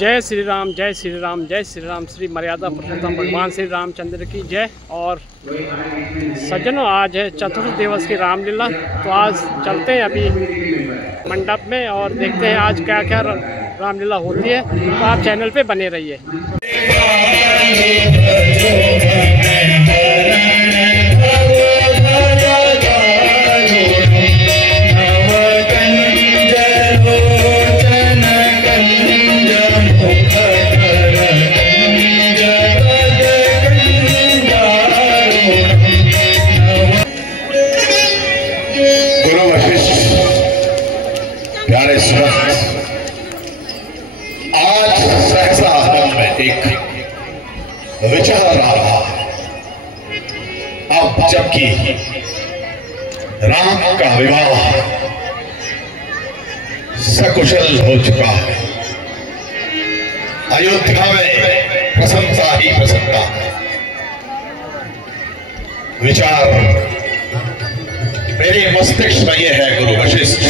जय श्री राम, जय श्री राम, जय श्री राम। श्री मर्यादा पुरुषोत्तम भगवान श्री रामचंद्र की जय। और सज्जनों, आज है चतुर्थ दिवस की रामलीला। तो आज चलते हैं अभी मंडप में और देखते हैं आज क्या क्या रामलीला होती है। तो आप चैनल पे बने रहिए। प्यारे श्रोता, आज सहसा मन में एक विचार आ रहा है। अब जबकि राम का विवाह सकुशल हो चुका है, अयोध्या में प्रसन्नता ही प्रसन्नता है। विचार मेरे मस्तिष्क में यह है, गुरु वशिष्ठ,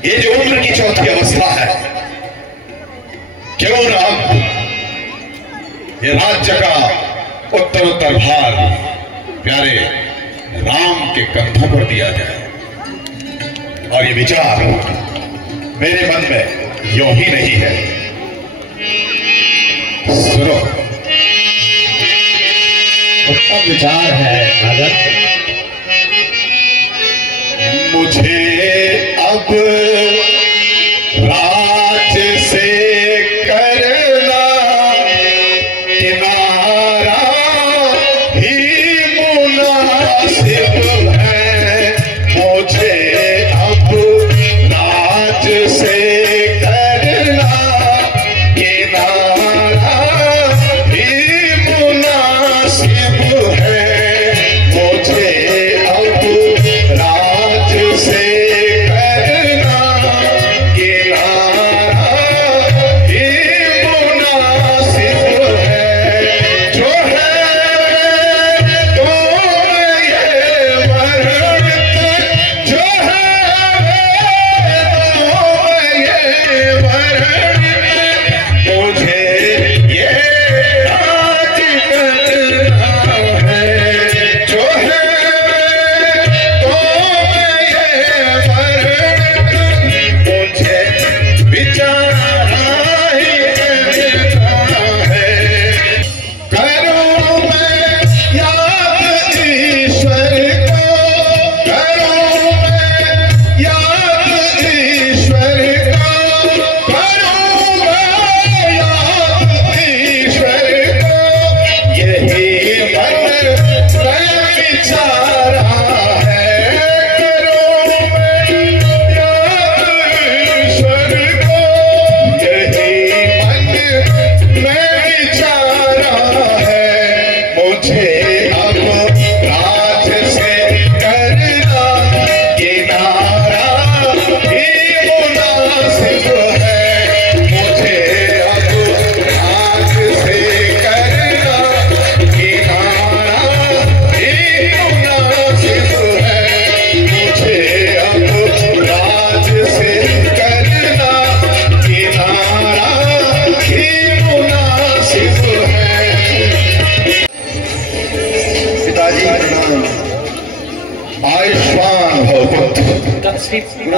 ये जो उम्र की चौथी अवस्था है, क्यों ना ये राज्य का उत्तरोत्तर भार प्यारे राम के कंधों पर दिया जाए। और ये विचार मेरे मन में यूं ही नहीं है। सुनो, उत्तम विचार है राजन। मुझे अब राज से करना किनारा ही मुनासिब है। मुझे अब राज से करना किनारा ही मुनासिब है। मुझे अब राज से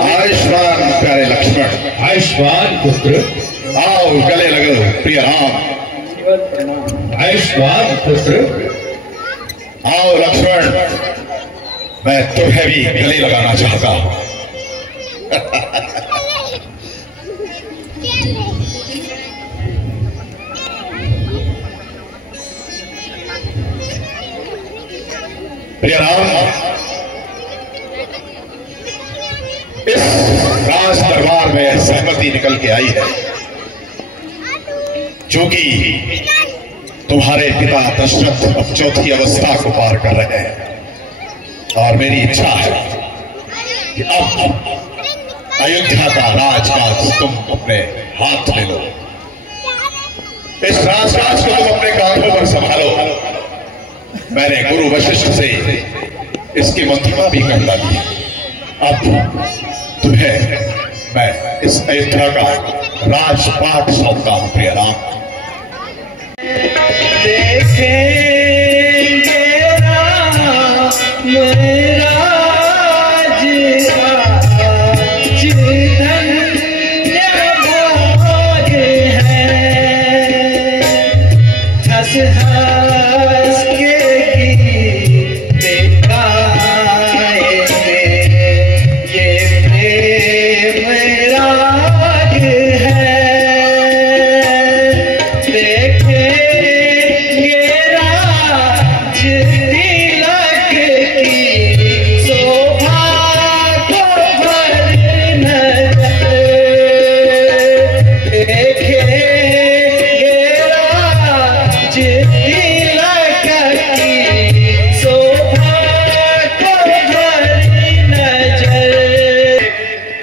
आयुष्मान प्यारे लक्ष्मण, आयुष्मान पुत्र, आओ गले लगो प्रिय राम। आयुष्मान पुत्र, आओ लक्ष्मण, मैं तुम्हें भी गले लगाना चाहता हूं। प्रिय राम, इस राज दरबार में सहमति निकल के आई है, जो कि तुम्हारे पिता दशरथ अब चौथी अवस्था को पार कर रहे हैं। और मेरी इच्छा है कि अब अयोध्या का राजकाज तुम अपने हाथ में लो। इस राजकाज को तुम अपने कांधों पर संभालो। मैंने गुरु वशिष्ठ से इसकी मंत्रणा भी कर डाली। अब तुम्हें मैं इस अयोध्या का राजपाट सौंपता हूं प्रिय राम।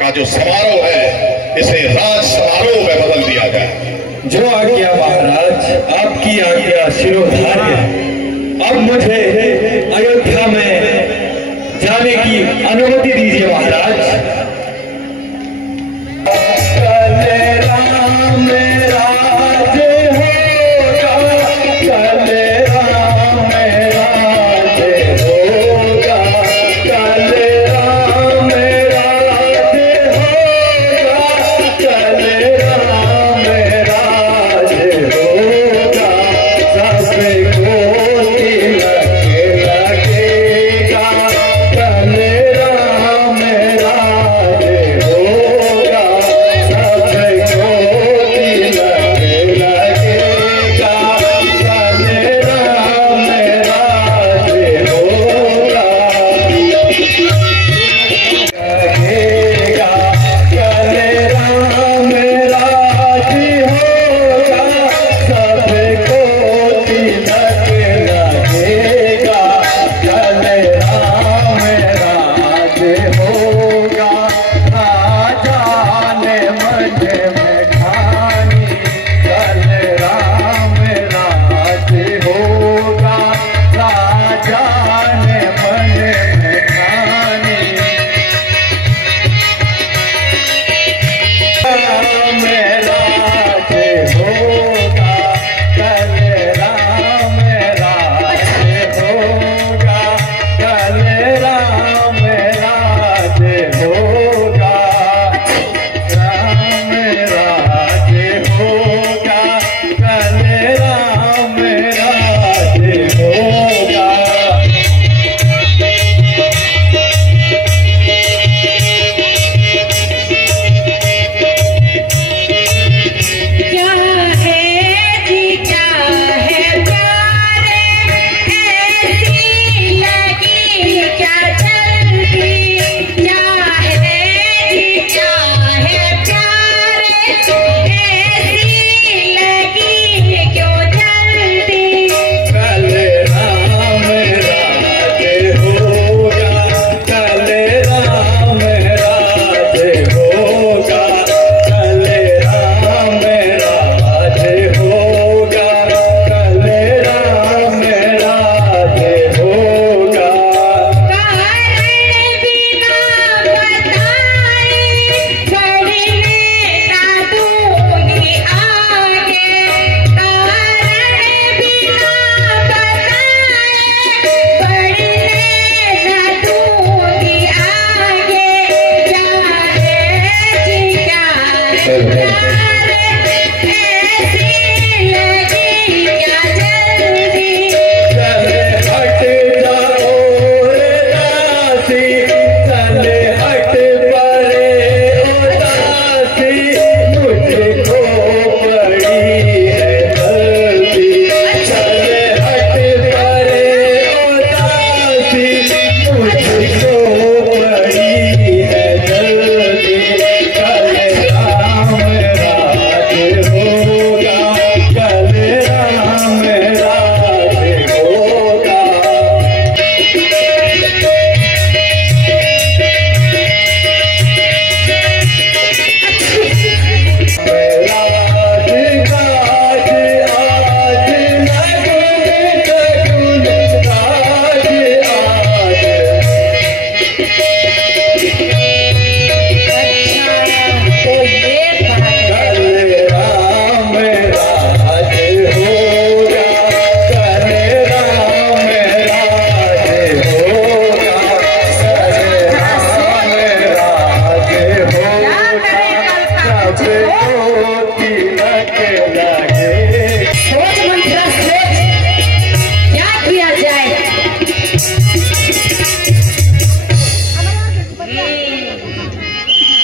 जो समारोह है इसे राज समारोह में बदल दिया जाए। जो आज्ञा महाराज, आपकी आज्ञा शिरोधार्य। अब मुझे अयोध्या में जाने की अनुमति दीजिए महाराज।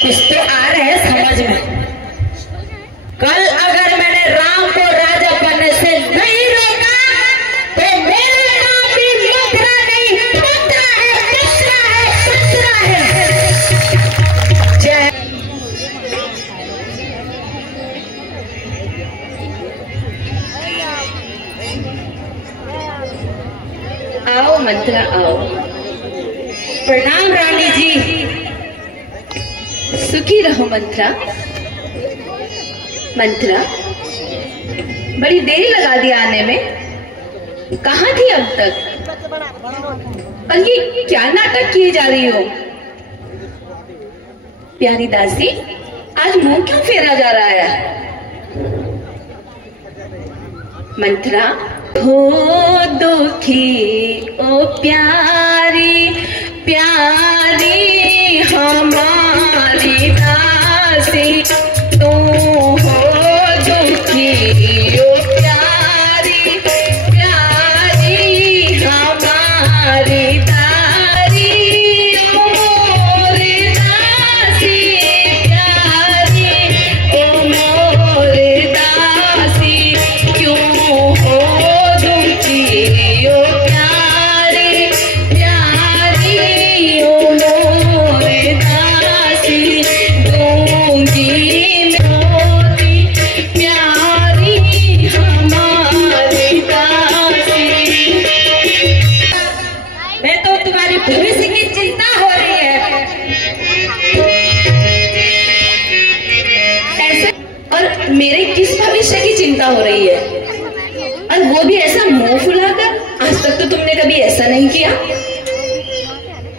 कुछ तो आ रहा है समझ में। कल अगर मैंने राम को राजा बनने से नहीं रोका तो मेरे नाम भी मंत्रा नहीं, मंत्रा है, मंत्रा है, मंत्रा है। जय आओ मंत्रा आओ। प्रणाम रानी जी, सुखी रहो मंत्रा। मंत्रा बड़ी देरी लगा दी आने में, कहाँ थी अब तक? और ये क्या नाटक किए जा रही हो? प्यारी दासी, आज मुंह क्यों फेरा जा रहा है? मंत्रा हो दुखी ओ प्यारी प्यारी हमारी दासी, तू हो दुखी ओ प्यारी प्यारी हमारी दासी, ओ मोरे दासी प्यारी, ओ मोरे दासी, क्यों हो दुखी ओ प्यारी प्यारी, ओ मोरे दासी, दूंगी मोती प्यारी हमारी दासी। मैं तो तुम्हारी भविष्य की चिंता हो रही है ऐसे, और मेरे किस भविष्य की चिंता हो रही है? और वो भी ऐसा मुंह फुलाकर? आज तक तो तुमने कभी ऐसा नहीं किया।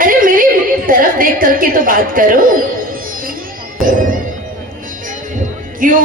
अरे मेरी तरफ देख करके तो बात करो। क्यों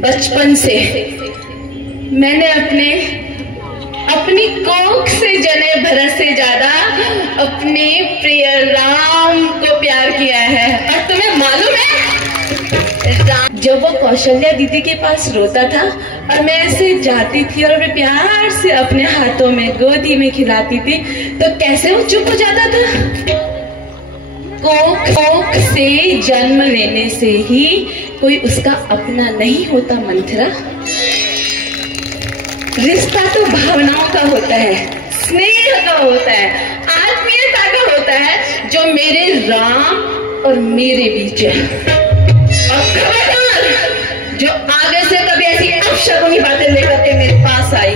बचपन से मैंने अपनी कोख से जने भरत से ज्यादा अपने प्रिय राम को प्यार किया है। और तुम्हें मालूम है, राम जब वो कौशल्या दीदी के पास रोता था और मैं ऐसे जाती थी और मैं प्यार से अपने हाथों में गोदी में खिलाती थी, तो कैसे वो चुप हो जाता था। कोख से जन्म लेने से ही कोई उसका अपना नहीं होता मंथरा। रिश्ता तो भावनाओं का होता है, स्नेह का होता है, आत्मीयता का होता है, जो मेरे राम और मेरे बीच है। और खबरदार, जो आगे से कभी ऐसी अपशकुनी बातें लेकर के मेरे पास आई,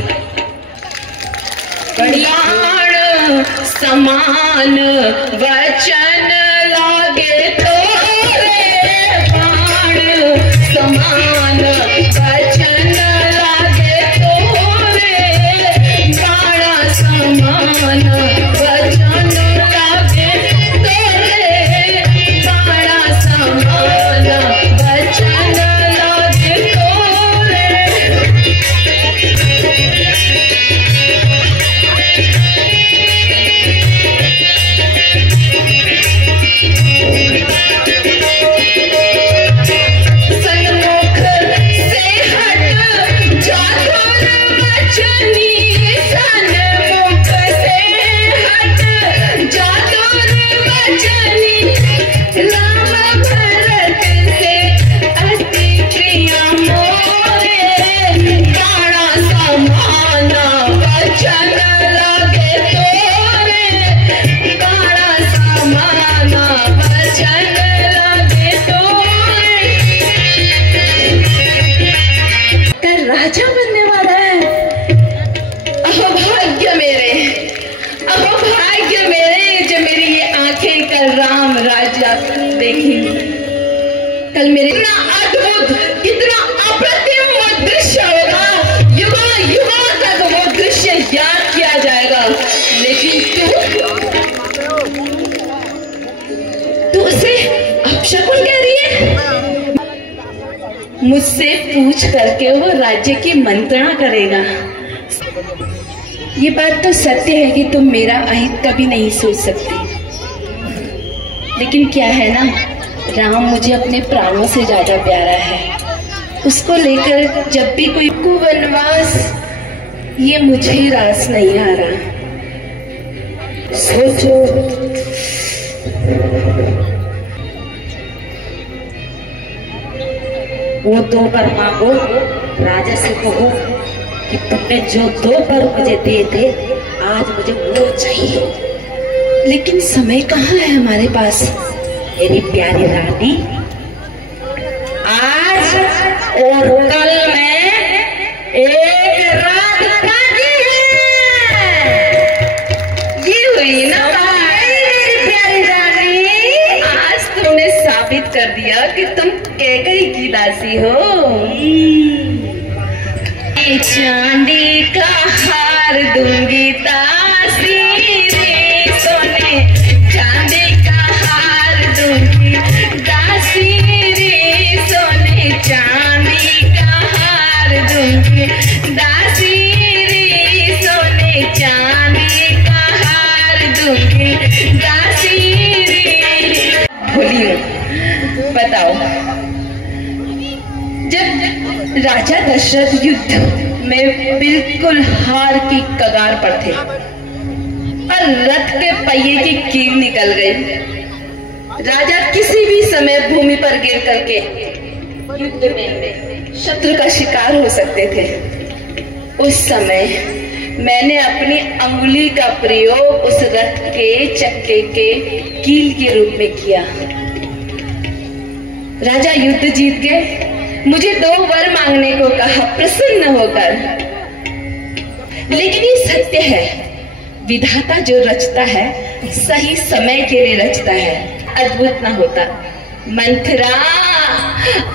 कल्याण समान वचन लागे तोरे बाण, समान वचन लागे तोरे बाण, समान वचन लागे तोरे बाण, समान वचन लागे तोरे। कल मेरे कितना अद्भुत, कितना अप्रतिम दृश्य होगा, युगों युगों तक वो दृश्य याद किया जाएगा। लेकिन तू उसे अपशकुन कह रही है? मुझसे पूछ करके वो राज्य की मंत्रणा करेगा। ये बात तो सत्य है कि तुम मेरा अहित कभी नहीं सोच सकती, लेकिन क्या है ना, राम मुझे अपने प्राणों से ज्यादा प्यारा है। उसको लेकर जब भी कोई को वनवास, ये मुझे रास नहीं आ रहा। सोचो, वो 2 वर मांगो, राजा से कहो कि तुमने जो 2 वर मुझे दिए थे, आज मुझे वो चाहिए। लेकिन समय कहाँ है हमारे पास? मेरी प्यारी रानी, आज और कल में एक रात बाकी है। ये हुई ना मेरी प्यारी रानी, आज तुमने साबित कर दिया कि तुम कैकई की दासी हो। चांदी का हार दूंगी दासी रे सोने, चांदी का हार दूंगी दासी रे सोने, चांदी का हार दूंगी दासी रे सोने, चांदी का हार दूंगी दासी रे। बोलिए, बताओ, जब राजा दशरथ युद्ध में बिल्कुल हार की कगार पर थे और रथ के पहिए की कील निकल गई, राजा किसी भी समय भूमि पर गिर करके युद्ध में शत्रु का शिकार हो सकते थे। उस समय मैंने अपनी अंगुली का प्रयोग उस रथ के चक्के के कील के रूप में किया। राजा युद्ध जीत गए, मुझे 2 वर मांगने को कहा प्रसन्न होकर। लेकिन ये सत्य है, विधाता जो रचता है सही समय के लिए रचता है, अद्भुत ना होता। मंथरा,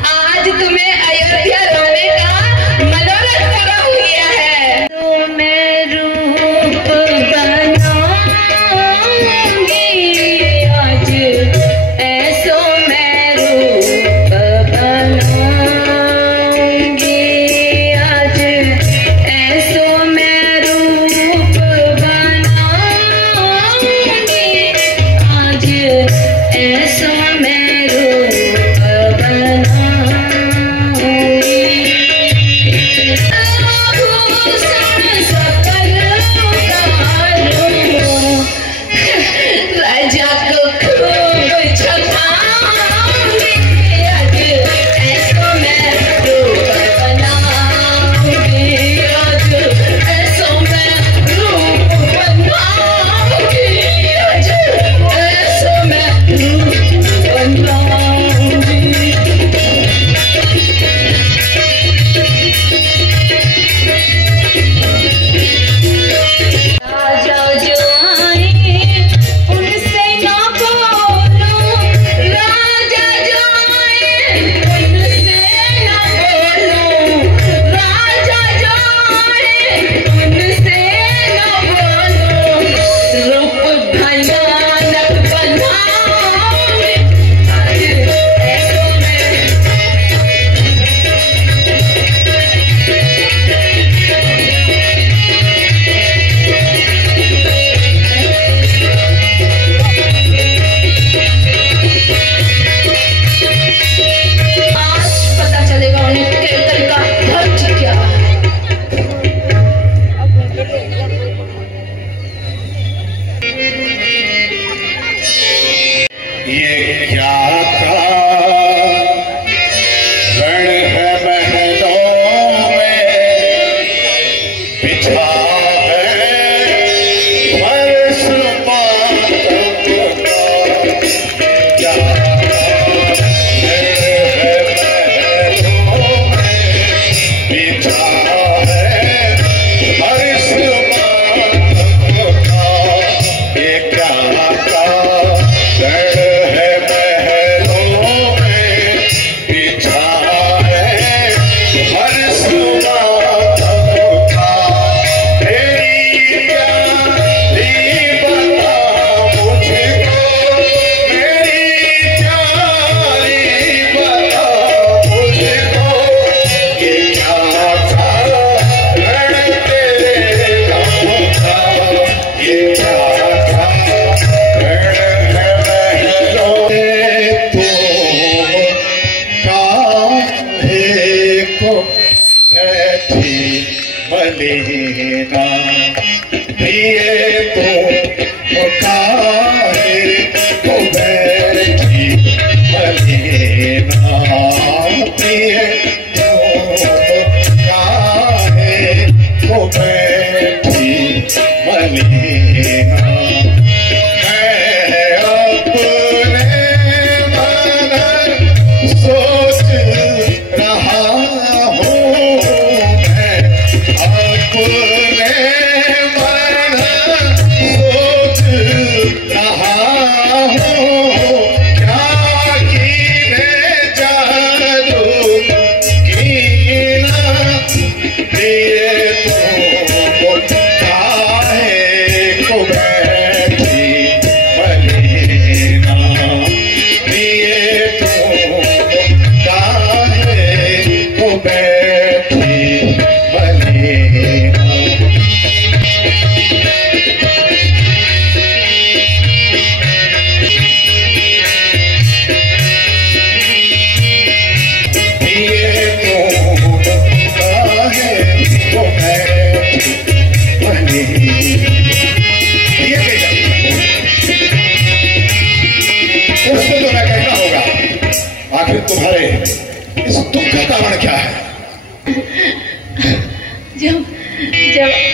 आज तुम्हें अयोध्या लाने का मनोरथ करा हुआ है। तो मैं रूप बनाऊंगी आज, ऐसो मैं रूप बनाऊंगी आज, ऐसो मैं रूप बनाऊंगी आज, ऐसो मैं रूप बनाऊंगी। उसको तो ना कहना होगा, आखिर तुम्हारे इस दुख का कारण क्या है? जब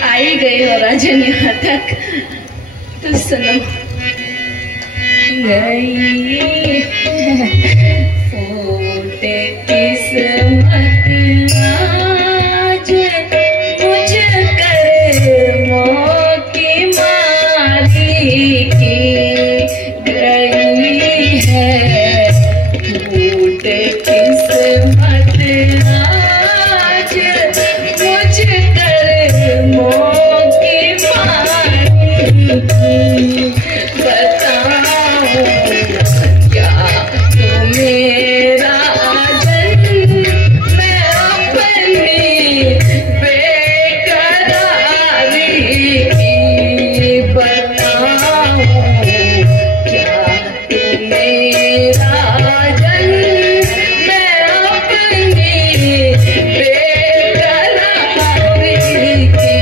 आई गई हो राजन यहाँ तक तो सुनो। गई फूटे किस्मत आज मुझ कर्मों की मारी की गई है। फूटे किस्मत आज मुझ कर्मों की मारी की। बताओ क्या तू मेरा जन्म मैं अपनी बेकरारी की। बताओ क्या तू मेरा जन्म मैं अपनी बेकरारी की।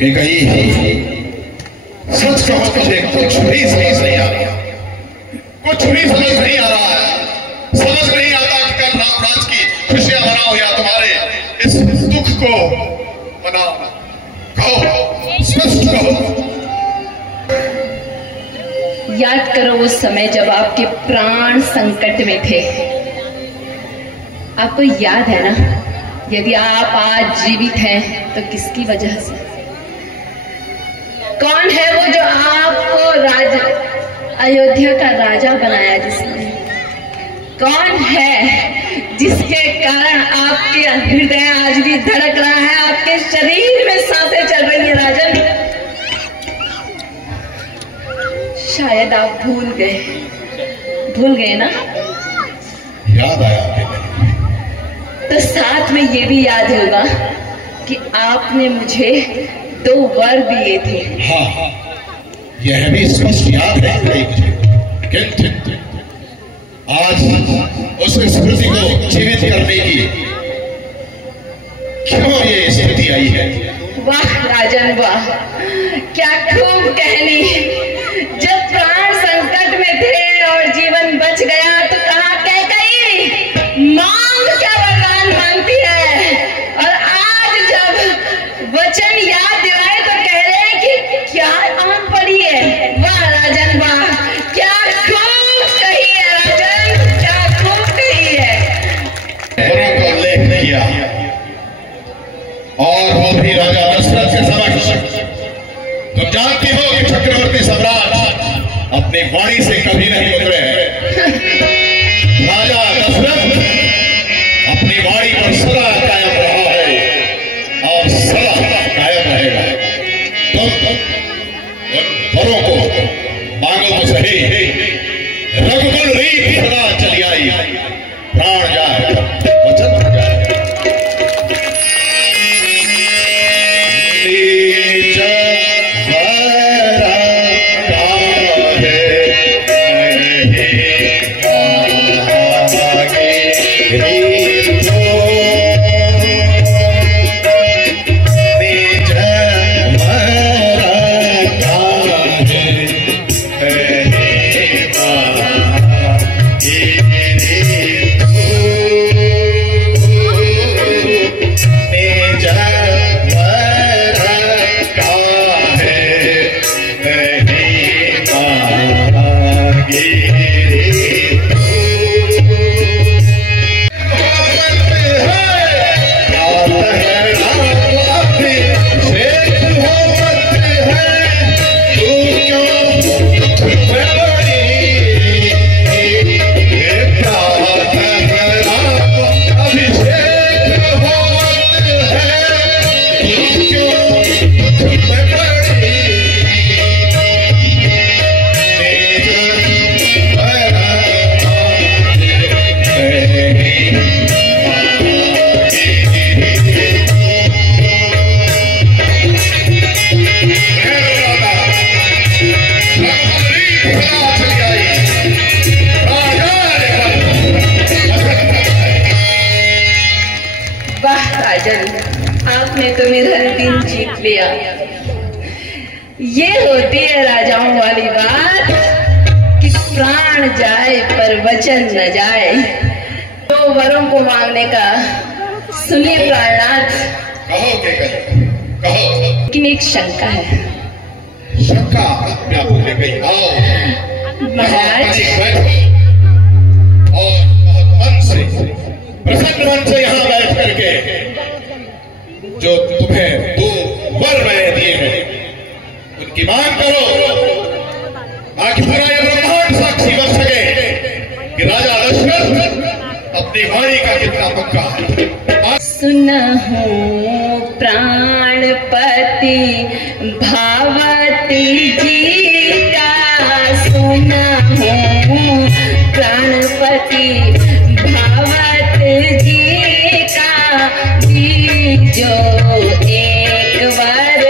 कि कहीं सच कहो मुझे कुछ भी समझ नहीं आ रहा, कुछ भी समझ नहीं आ रहा है। समझ नहीं आता कि कल रामराज की खुशियां मनाओ या तुम्हारे इस दुख को मनाओ। कहो, स्पष्ट कहो। याद करो उस समय जब आपके प्राण संकट में थे। आपको याद है ना, यदि आप आज जीवित हैं तो किसकी वजह से? कौन है वो जो आपको अयोध्या का राजा बनाया जिसने? कौन है जिसके कारण आपके हृदय आज भी धड़क रहा है, आपके शरीर में सांसें चल रही है? राजन, शायद आप भूल गए ना? याद आया तो साथ में ये भी याद होगा कि आपने मुझे 2 वर दिए थे। हाँ, यह भी स्पष्ट याद है मुझे। किंतु आज उस स्मृति को जीवित करने की क्यों ये स्थिति आई है? वाह राजन वाह, क्या खूब कहनी। जब प्राण संकट में थे और जीवन बच गया तो कहा कैकेयी मांग क्या वरदान मांगती है, और आज जब वचन याद दिलाए तो कह रहे हैं कि क्या आम पड़ी है। वाह राजन वाह, क्या खूब कही है राजन, क्या खूब कही है। वरों का उल्लेख किया और वो भी राजा दशरथ के समक्ष। तुम जानती हो कि चक्रवर्ती सम्राट अपनी वाणी से कभी नहीं उतरे हैं। राजा दशरथ अपनी वाणी पर सदा कायम रहा है और सदा कायम रहेगा। तुम उन वरों को मांगो तो सही। रघुकुल रीत सदा चली आई, प्राण जाए वचन जाए। आपने तो मेरा दिन जीत लिया। ये होती है राजाओं वाली बात कि प्राण जाए पर वचन न जाए। तो वरों को मांगने का सुनिए प्राणनाथ। कहो। लेकिन एक शंका है। शंका क्या बोले गई? आओ महाराज, और मन से प्रसन्न मन से यहाँ बैठ करके जो तुम्हें 2 वर मैंने दिए हैं उनकी मांग करो, ताकि पूरा यह ब्रह्मांड साक्षी बन सके कि राजा दशरथ अपनी वाणी का कितना पक्का है। सुना हूँ प्राणपति भावती जी का, सुना हूँ प्राणपति भावत जी का, जो एक बार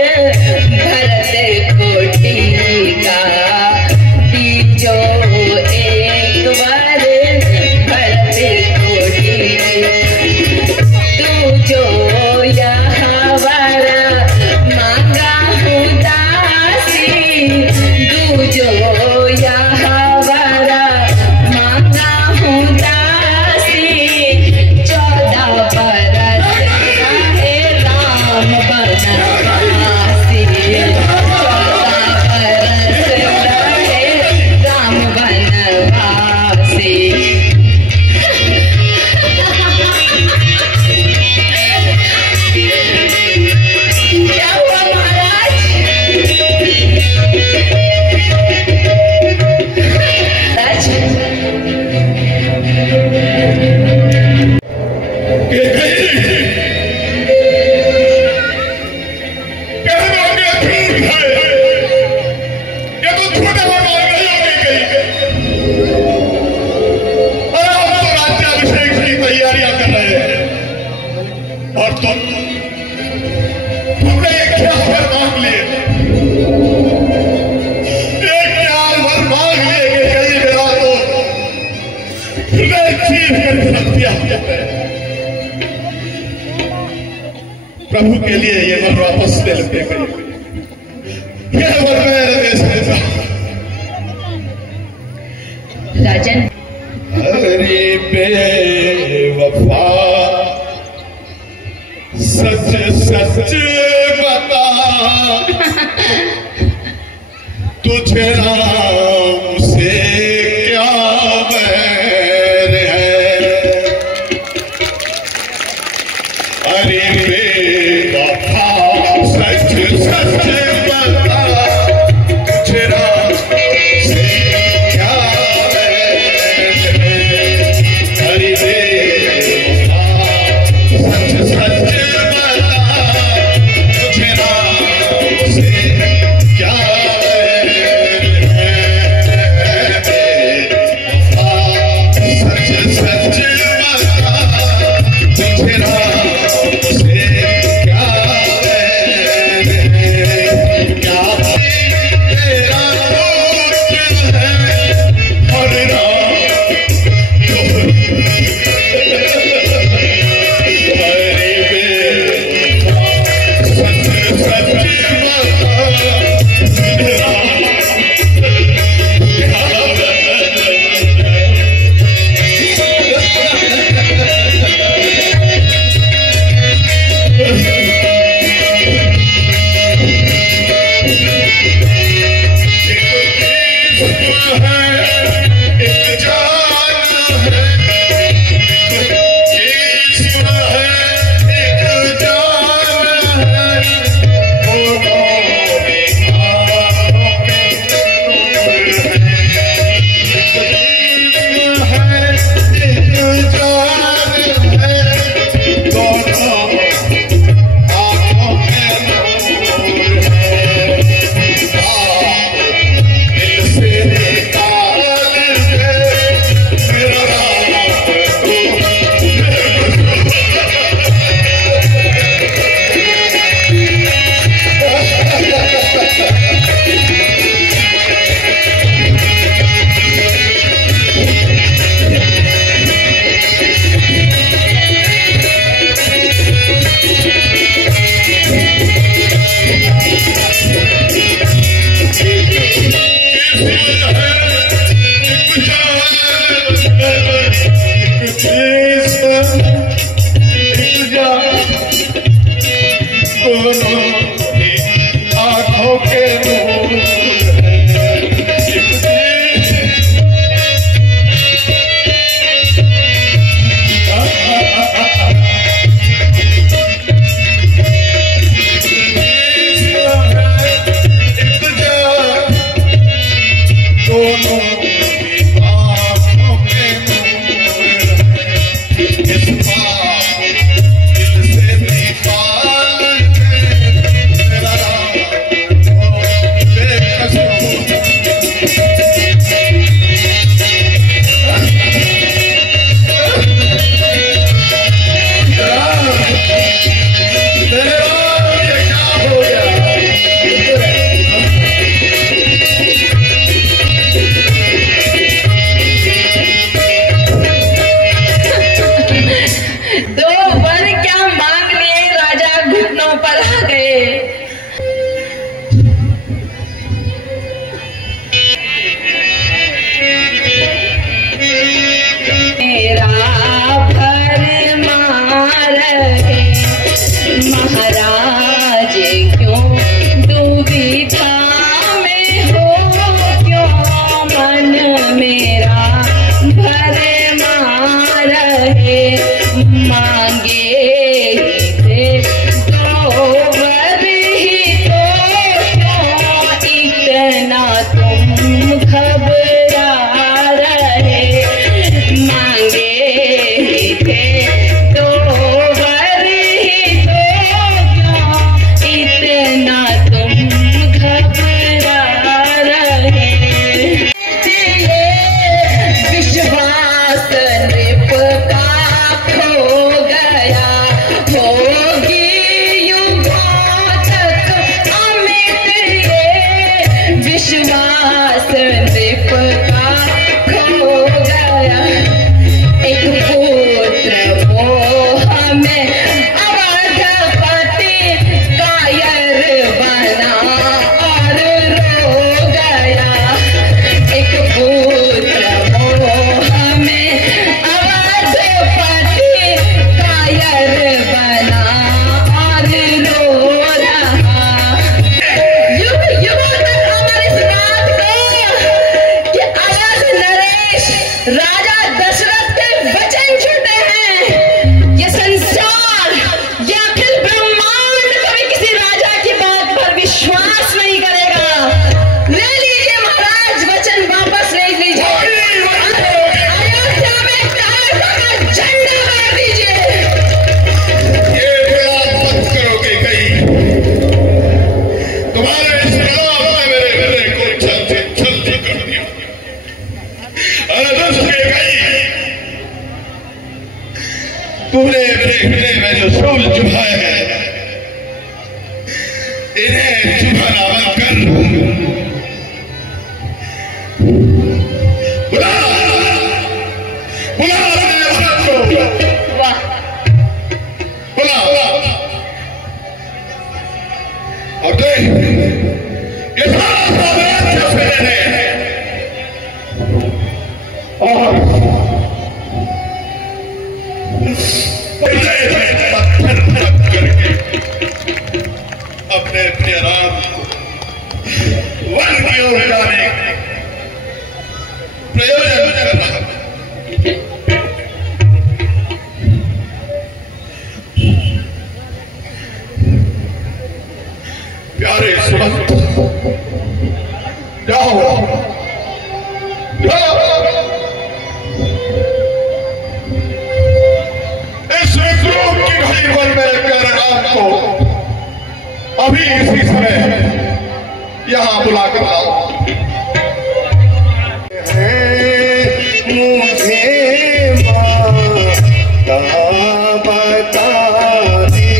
भरत कोटि का, जो एक बार भरत कोटि, तू जो यहाँ वर मांगा हूँ दासी, प्रभु के लिए ये वर वापस ले लेते हैं। ये वर मैं देश देता राजन। अरे बेवफा सच सच बता तुझे राम से क्या बैर है। अरे बेवफा सच सच बता तुझे राम से क्या बैर है। अरे बेवफा सच सच बता तुझे राम से क्या आँखों के नूर पुत्र वो हमें अवध पति वन की ओर जाने प्रयोजन कर रहा हूं। प्यारे सुमंत, जाओ इस विद्रोह की घड़ी पर मेरे प्यारे राम को अभी इसी समय यहां बुलाकर लाओ। मुझे माता बता ही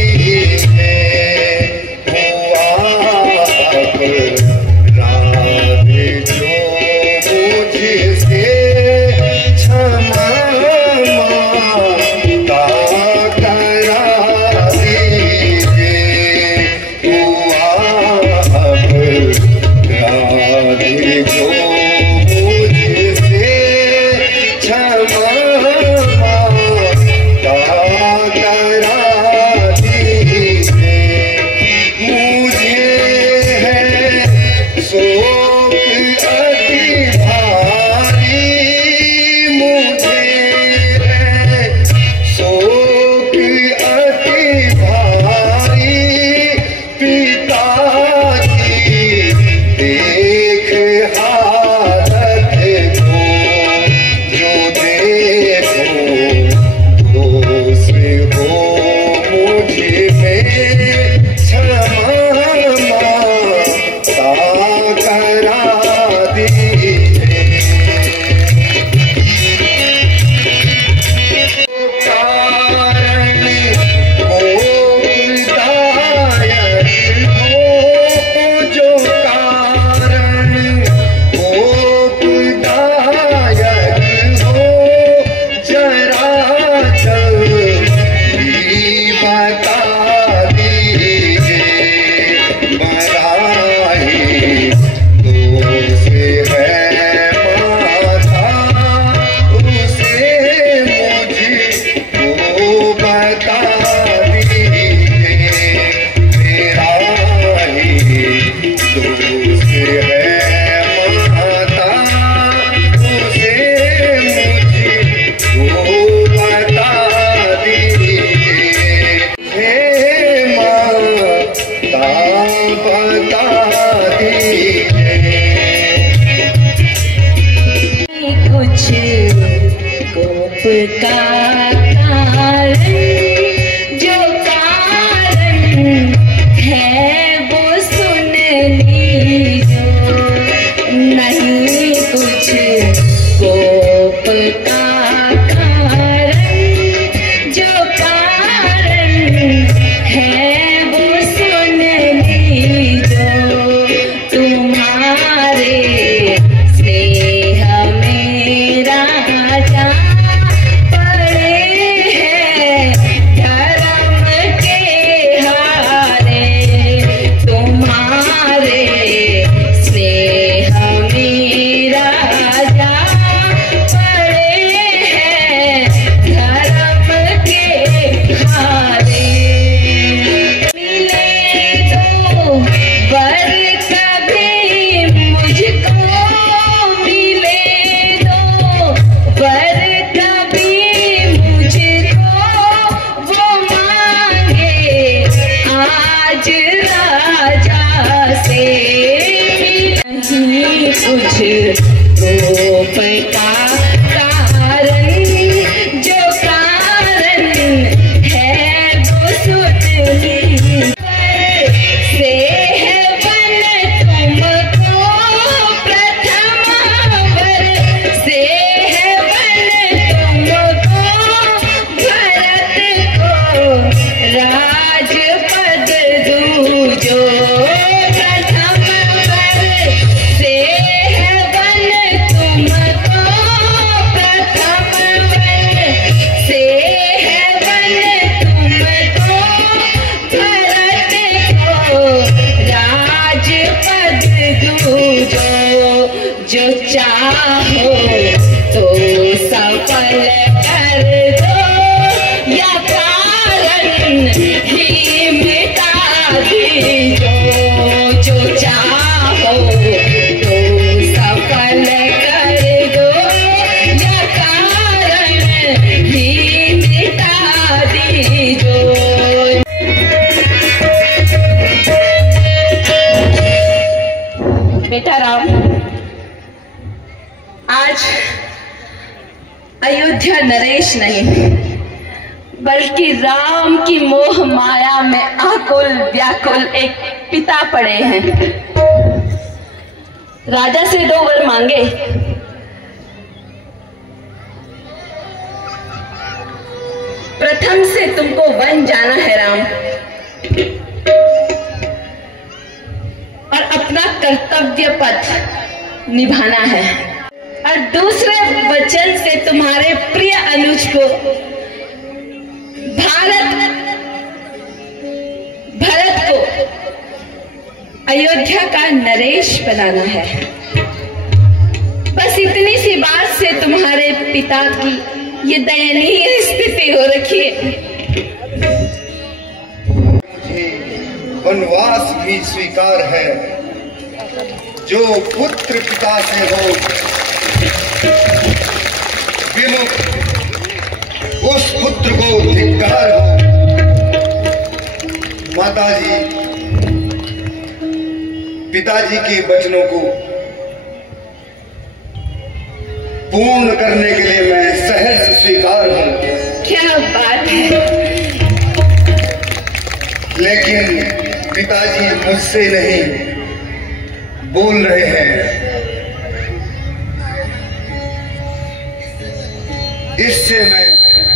मिटा दी जो चाहो बेटा राम, आज अयोध्या नरेश नहीं बल्कि राम की मोह माया में आकुल व्याकुल एक पिता पड़े हैं। राजा से 2 वर मांगे। प्रथम से तुमको वन जाना है राम, और अपना कर्तव्य पथ निभाना है, और दूसरे वचन से तुम्हारे प्रिय अनुज को भरत को अयोध्या का नरेश बनाना है। बस इतनी सी बात से तुम्हारे पिता की ये दयनीय स्थिति हो रखी है। मुझे वनवास भी स्वीकार है, जो पुत्र पिता से हो विमुख उस पुत्र को धिक्कार हो। माताजी, पिताजी के वचनों को पूर्ण करने के लिए मैं सहर्ष स्वीकार हूं। क्या बात है। लेकिन पिताजी मुझसे नहीं बोल रहे हैं, इससे मैं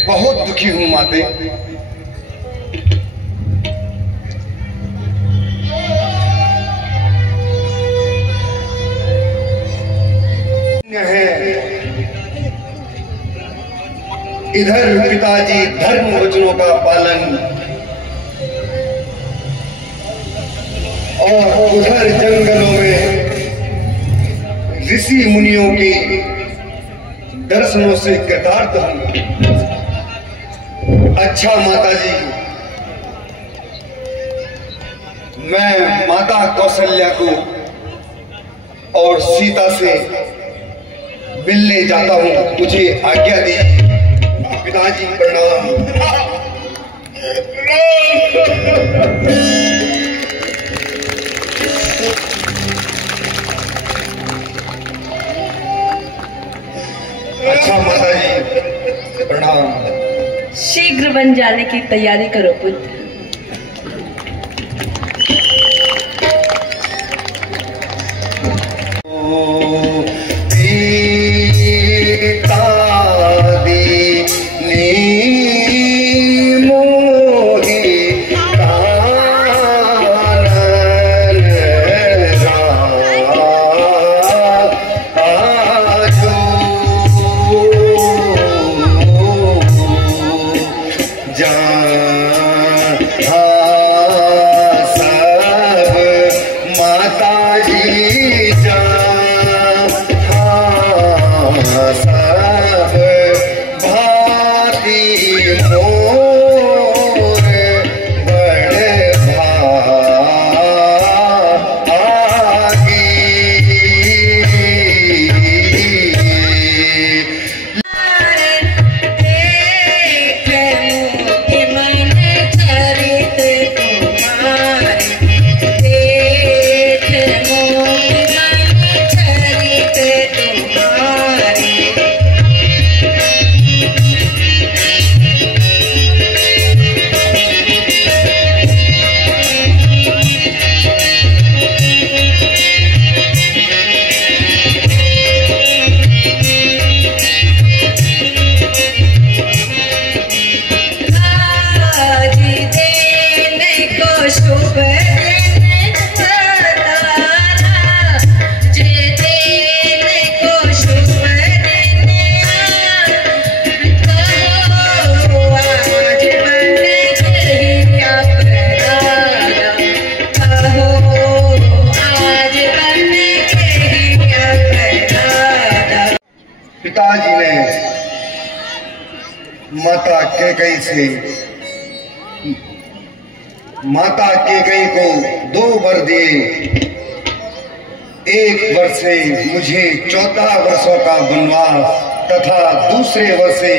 बहुत दुखी हूं माते। इधर पिताजी धर्म वचनों का पालन और उधर जंगलों में ऋषि मुनियों के दर्शनों से कृतार्थ हूं। अच्छा माताजी, मैं माता कौशल्या को और सीता से मिलने जाता हूं, मुझे आज्ञा दी। पिताजी प्रणाम। अच्छा माताजी प्रणाम। शीघ्र वन जाने की तैयारी करो पुत्र। पिताजी ने माता कैकेयी को 2 वर दिए। एक वर्ष से मुझे 14 वर्षों का वनवास तथा दूसरे वर्ष से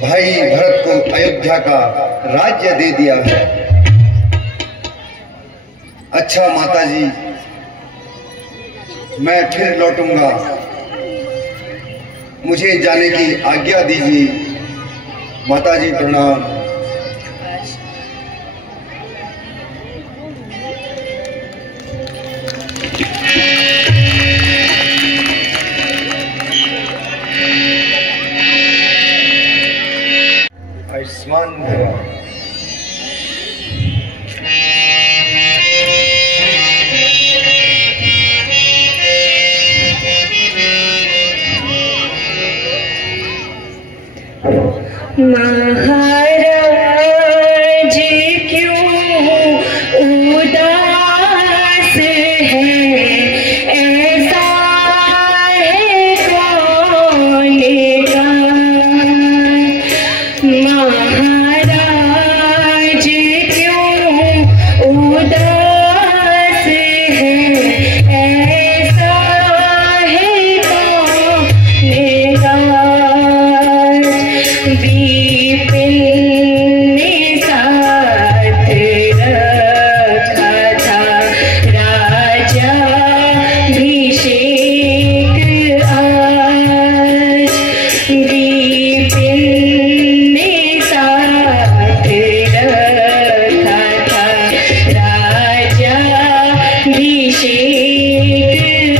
भाई भरत को अयोध्या का राज्य दे दिया है। अच्छा माताजी, मैं फिर लौटूंगा। मुझे जाने की आज्ञा दीजिए। माताजी प्रणाम। आयुष्मान भव। महाराज क्यों उदास है, ऐसा है कौन का। महाराज क्यों उदास है, ऐसा है कौन का। विपिन ने साथ रखा था राजाभिषेक आज। विपिन ने साथ रखा था राजाभिषेक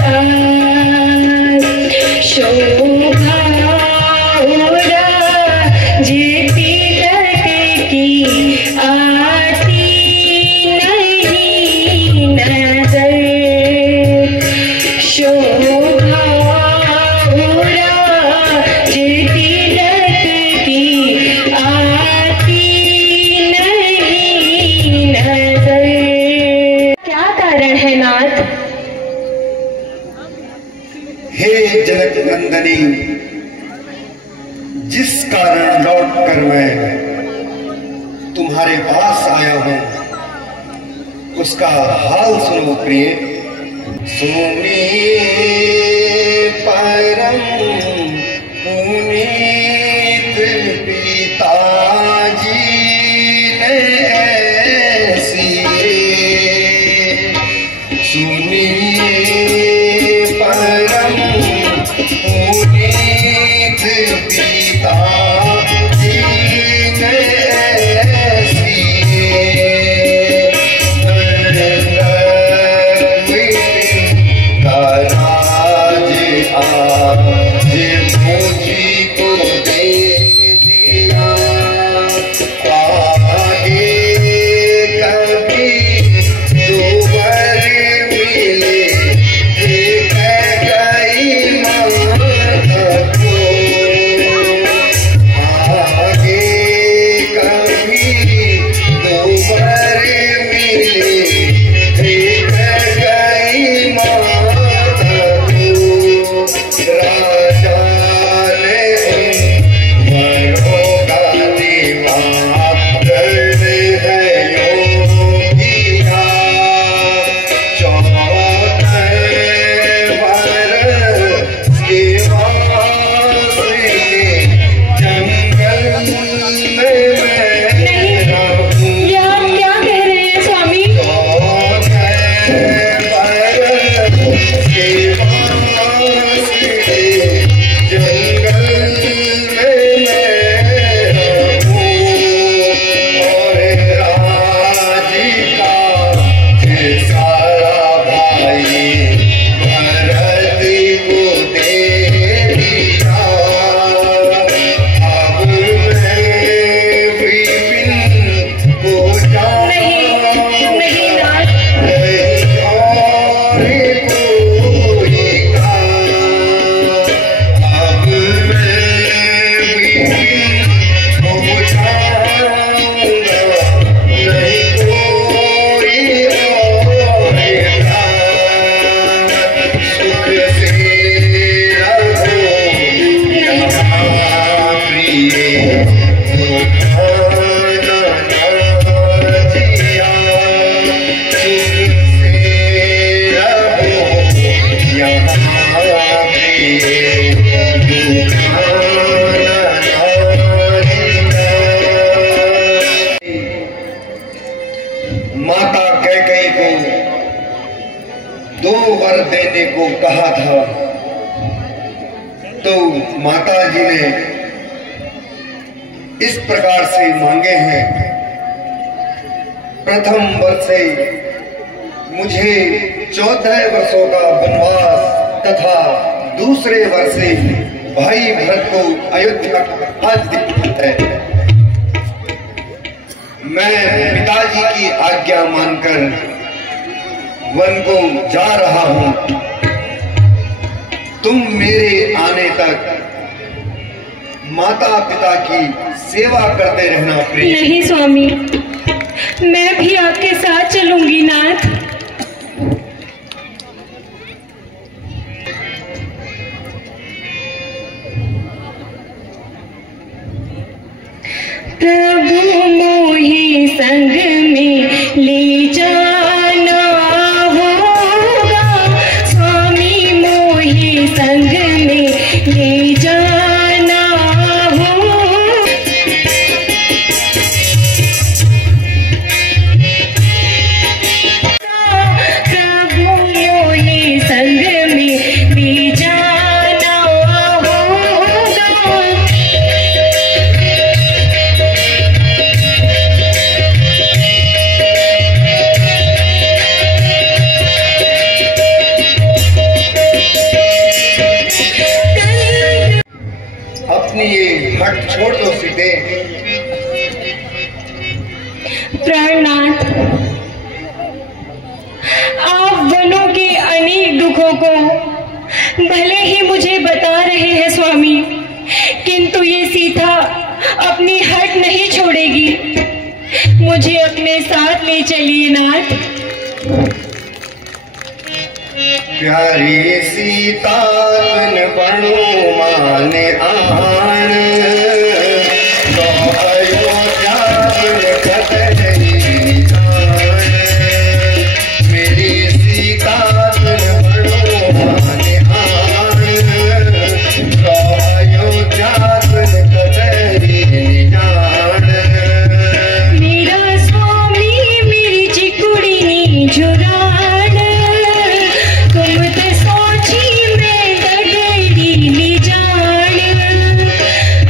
आज। शोभा तिलक की आती नहीं नजर। शोभा तिलक की आती नहीं नजर। क्या कारण है नाथ? हे जनक नंदनी, जिस कारण लौट कर मैं तुम्हारे पास आया हूं उसका हाल सुनो प्रिय। सुनिए परम पुनीत पिताजी ने ऐसी। सुनिए परम पुनीत पिताजी ने ऐसी। राज आज मुझको दे दिया। आगे कभी दोबार मिले गई माता को। आगे कभी दोबार मिले गई माता को। राजा ने मरों का दिमाग कर है योगिया। 14 वर्ष के वास्ते जंगल में मैं रहूं। ये आप क्या कह रहे हैं स्वामी? 14 वर्ष के वास्ते जंगल में मैं रहूं। और राजी का ये सारा भाई भरत को दे दिया। अब मैं विपिन को नहीं नाथ, नहीं और कोई देने को कहा था तो माता जी ने इस प्रकार से मांगे हैं। प्रथम वर्ष से मुझे 14 वर्षों का वनवास तथा दूसरे वर्ष से भाई भरत को अयोध्या का है। मैं पिताजी की आज्ञा मानकर वन को जा रहा हूं। तुम मेरे आने तक माता पिता की सेवा करते रहना प्रिय। नहीं स्वामी, मैं भी आपके साथ चलूंगी नाथ। प्रभु मोहि संग में ले जाना होगा, स्वामी मोहि संग में ले जाना होगा। प्रभु मोहि संग में ले जाना होगा। अपनी ये हट छोड़ दो सीते। प्राणनाथ, आप वनों के अनेक दुखों को भले ही मुझे बता रहे हैं स्वामी, किंतु ये सीता अपनी हट नहीं छोड़ेगी। मुझे अपने साथ ले चलिए नाथ। प्यारी सीता तन बणो माने आन, तो अयोध्या कतई जान। मेरी सीता तन बणो माने आन, तो अयोध्या कतई जान। मेरा स्वामी मेरी चिकुड़ी नी झुरान, तुम ते सोची में दगड़ी ली जान।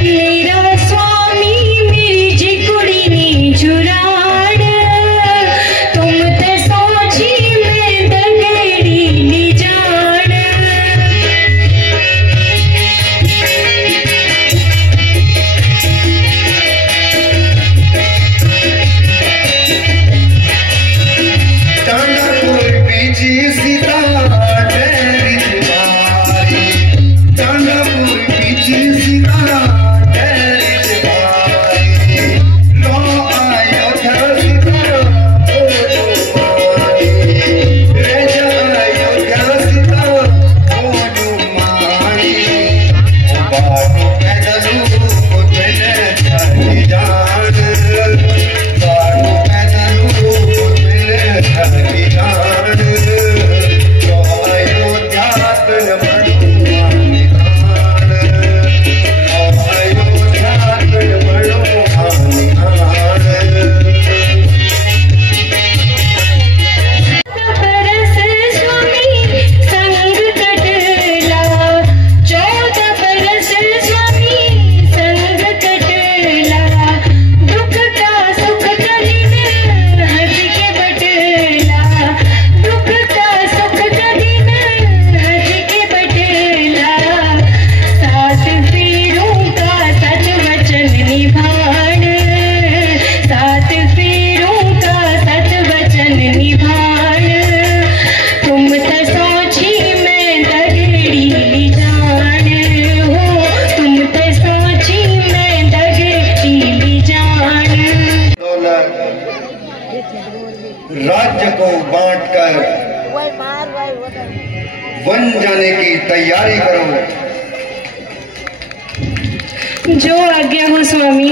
मेरा स्वामी मेरी चिकुड़ी नी झुरान, तुम ते सोची में दगड़ी ली जान। चांदापुर बीजी सीता डेरी तुम्हारी, चांदापुर बीजी सीता डेरी तुम्हारी। लो अयोध्या सीता ओ तुम्हारी, रे जा अयोध्या सीता ओ तुम्हारी। बाटो पैदलू तेने चली जान, बाटो पैदलू तेने चली जान। तो अयोध्या तन बणो आन, तो अयोध्या तन बणो आन। बरस स्वामी संग कटला, 14 बरस स्वामी संग कटला। दुख का सुख का दिन हंस के बटला, दुख का सुख का दिन हंस के बटला। सात फेरों का सच वचन निभान, सात फेरों का सच वचन निभान। तुम तो सोची मैं दगड़ी ली जान हो, तुम तो सोची मैं दगड़ी ली जान। दौलत राज्य को बांटकर वन जाने की तैयारी करो। जो आज्ञा हो स्वामी।